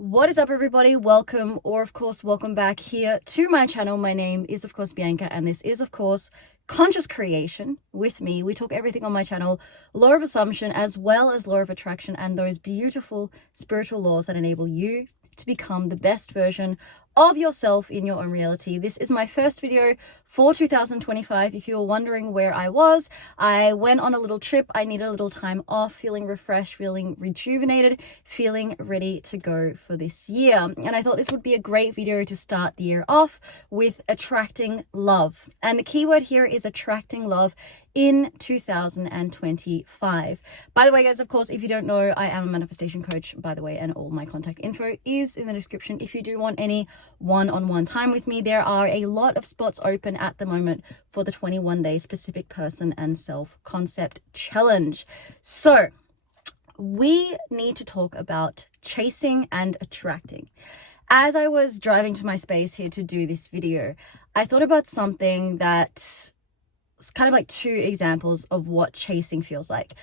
What is up, everybody? Welcome, or of course welcome back here to my channel. My name is of course Bianca, and this is of course conscious creation with me. We talk everything on my channel: law of assumption as well as law of attraction, and those beautiful spiritual laws that enable you to become the best version of yourself in your own reality. This is my first video for 2025. If you're wondering where I went on a little trip. I needed a little time off, feeling refreshed, feeling rejuvenated, feeling ready to go for this year. And I thought this would be a great video to start the year off with attracting love. And the key word here is attracting love in 2025. By the way, guys, of course, if you don't know, I am a manifestation coach, by the way, and all my contact info is in the description. If you do want any one-on-one time with me, there are a lot of spots open at the moment for the 21-day specific person and self-concept challenge. So we need to talk about chasing and attracting. As I was driving to my space here to do this video, I thought about something that it's kind of like two examples of what chasing feels like.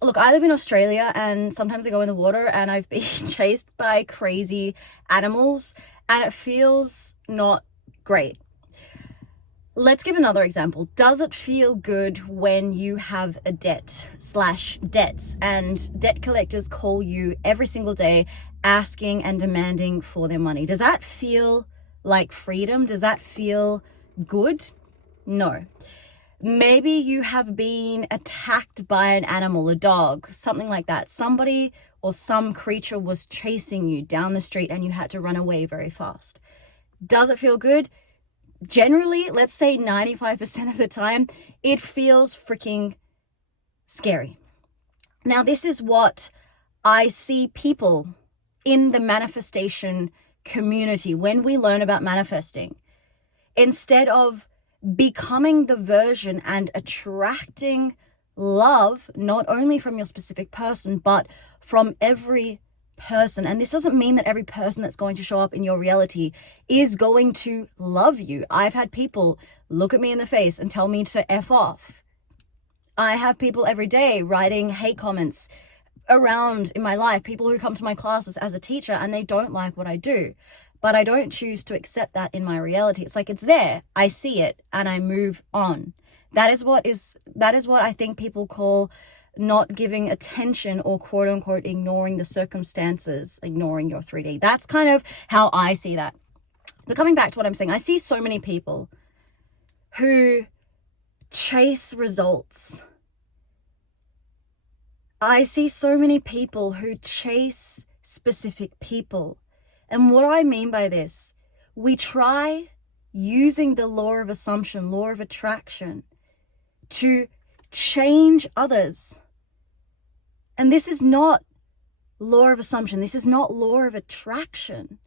Look, I live in Australia, and sometimes I go in the water and I've been chased by crazy animals and it feels not great. Let's give another example. Does it feel good when you have a debt/debts and debt collectors call you every single day asking and demanding for their money? Does that feel like freedom? Does that feel good? No. Maybe you have been attacked by an animal, a dog, something like that. Somebody or some creature was chasing you down the street and you had to run away very fast. Does it feel good? Generally, let's say 95% of the time, it feels freaking scary. Now, this is what I see people in the manifestation community when we learn about manifesting. Instead of becoming the version and attracting love, not only from your specific person, but from every person. And this doesn't mean that every person that's going to show up in your reality is going to love you. I've had people look at me in the face and tell me to F off. I have people every day writing hate comments around in my life, people who come to my classes as a teacher and they don't like what I do. But I don't choose to accept that in my reality. It's like, it's there, I see it, and I move on. That is what I think people call not giving attention, or quote unquote ignoring the circumstances, ignoring your 3D. That's kind of how I see that. But coming back to what I'm saying, I see so many people who chase results. I see so many people who chase specific people. And what I mean by this, we try using the law of assumption, law of attraction, to change others. And this is not law of assumption. This is not law of attraction.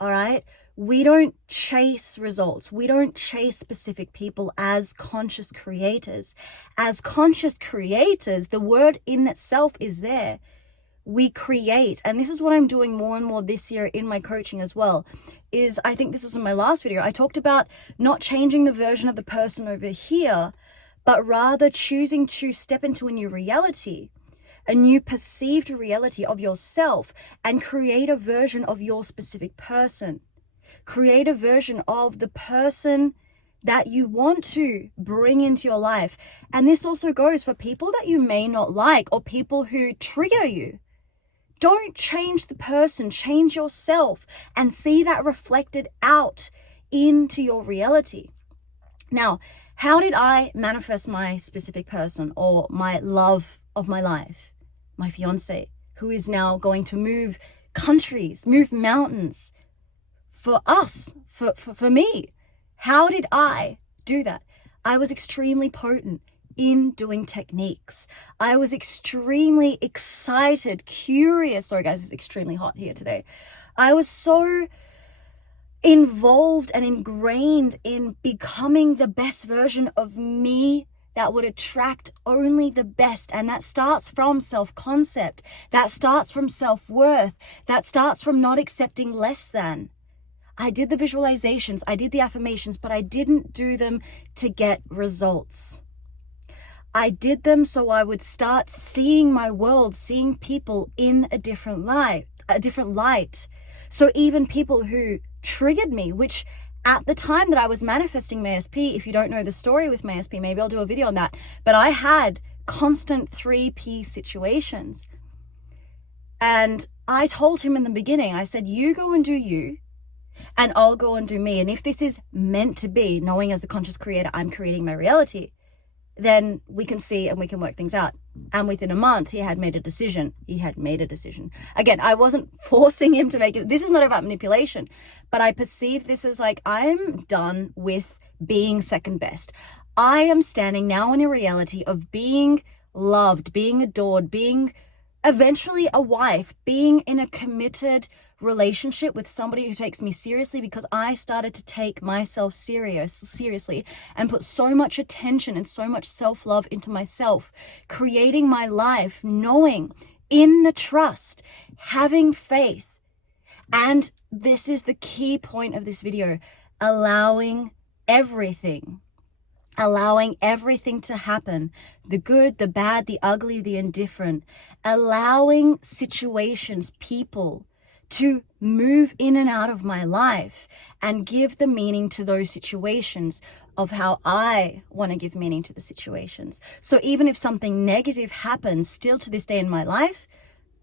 All right? We don't chase results. We don't chase specific people as conscious creators. As conscious creators, the word in itself is there. We create, and this is what I'm doing more and more this year in my coaching as well, is I think this was in my last video, I talked about not changing the version of the person over here, but rather choosing to step into a new reality, a new perceived reality of yourself, and create a version of your specific person. Create a version of the person that you want to bring into your life. And this also goes for people that you may not like, or people who trigger you. Don't change the person, change yourself, and see that reflected out into your reality. Now, how did I manifest my specific person, or my love of my life, my fiance, who is now going to move countries, move mountains for us, for me? How did I do that? I was extremely potent in doing techniques. I was extremely excited, curious. Sorry guys, it's extremely hot here today. I was so involved and ingrained in becoming the best version of me that would attract only the best. And that starts from self-concept. That starts from self-worth. That starts from not accepting less than. I did the visualizations, I did the affirmations, but I didn't do them to get results. I did them so I would start seeing my world, seeing people in a different light. a different light. So even people who triggered me, which at the time that I was manifesting my SP, if you don't know the story with my SP, maybe I'll do a video on that, but I had constant 3P situations. And I told him in the beginning, I said, you go and do you, and I'll go and do me. And if this is meant to be, knowing as a conscious creator, I'm creating my reality, then we can see and we can work things out. And within a month, he had made a decision. Again, I wasn't forcing him to make it. This is not about manipulation, but I perceive this as like, I'm done with being second best. I am standing now in a reality of being loved, being adored, being eventually a wife, being in a committed relationship with somebody who takes me seriously, because I started to take myself seriously and put so much attention and so much self-love into myself, creating my life, knowing, in the trust, having faith. And this is the key point of this video, allowing everything to happen, the good, the bad, the ugly, the indifferent, allowing situations, people to move in and out of my life and give the meaning to those situations of how I want to give meaning to the situations. So even if something negative happens still to this day in my life,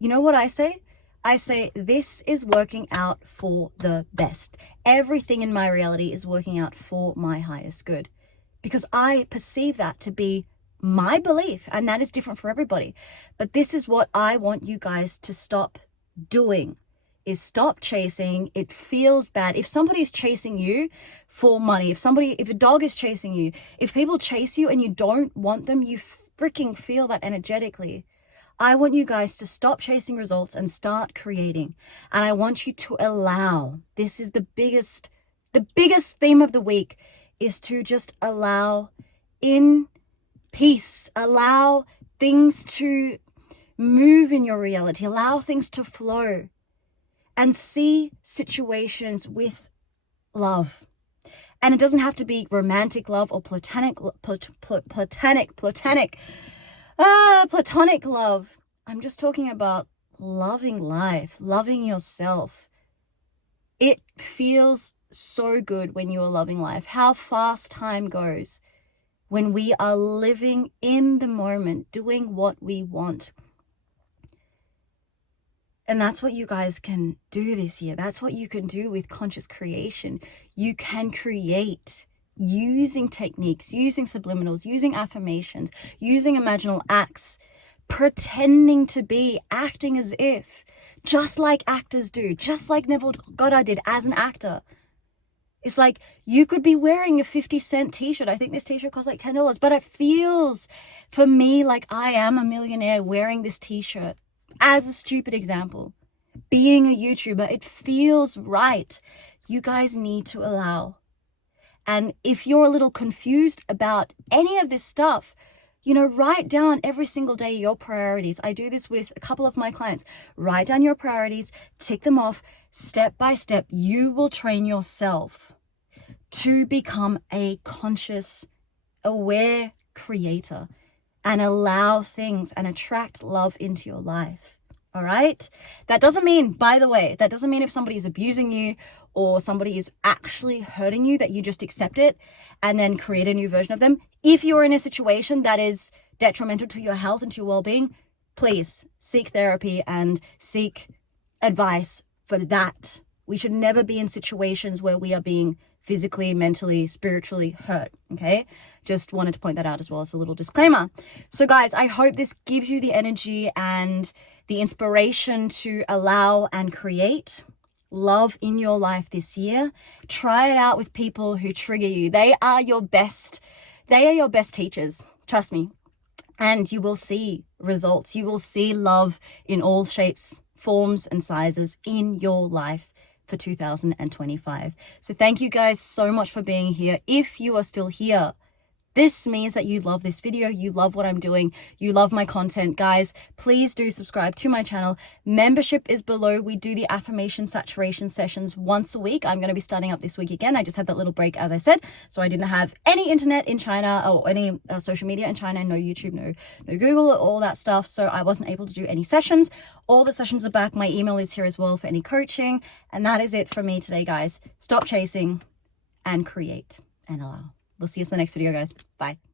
you know what I say? I say, this is working out for the best. Everything in my reality is working out for my highest good, because I perceive that to be my belief, and that is different for everybody. But this is what I want you guys to stop doing, is stop chasing. It feels bad. If somebody is chasing you for money, if a dog is chasing you, if people chase you and you don't want them, you freaking feel that energetically. I want you guys to stop chasing results and start creating. And I want you to allow, this is the biggest theme of the week, is to just allow in peace, allow things to move in your reality, allow things to flow, and see situations with love. And it doesn't have to be romantic love or platonic love. I'm just talking about loving life, loving yourself. It feels so good when you are loving life. How fast time goes when we are living in the moment, doing what we want. And that's what you guys can do this year. That's what you can do with conscious creation. You can create using techniques, using subliminals, using affirmations, using imaginal acts, pretending to be, acting as if, just like actors do, just like Neville Goddard did as an actor. It's like, you could be wearing a 50-cent t-shirt. I think this t-shirt costs like $10, but it feels for me like I am a millionaire wearing this t-shirt. As a stupid example, being a YouTuber, it feels right. You guys need to allow. And if you're a little confused about any of this stuff, write down every single day your priorities. I do this with a couple of my clients. Write down your priorities, tick them off, step by step. You will train yourself to become a conscious, aware creator and allow things and attract love into your life. All right? That doesn't mean, by the way, if somebody is abusing you or somebody is actually hurting you, that you just accept it and then create a new version of them. If you're in a situation that is detrimental to your health and to your well-being, please seek therapy and seek advice for that. We should never be in situations where we are being physically, mentally, spiritually hurt, okay? Just wanted to point that out as well as a little disclaimer. So guys, I hope this gives you the energy and the inspiration to allow and create love in your life this year. Try it out with people who trigger you. They are your best teachers, trust me. And you will see results. You will see love in all shapes, forms, and sizes in your life for 2025. So thank you guys so much for being here. If you are still here, This means that you love this video, you love what I'm doing, you love my content. Guys, please do subscribe to my channel. Membership is below. We do the affirmation saturation sessions once a week. I'm going to be starting up this week again. I just had that little break, as I said, so I didn't have any internet in China or any social media in China, no YouTube, no Google, all that stuff. So I wasn't able to do any sessions. All the sessions are back. My email is here as well for any coaching. And that is it for me today, guys. Stop chasing and create and allow. We'll see you in the next video, guys. Bye.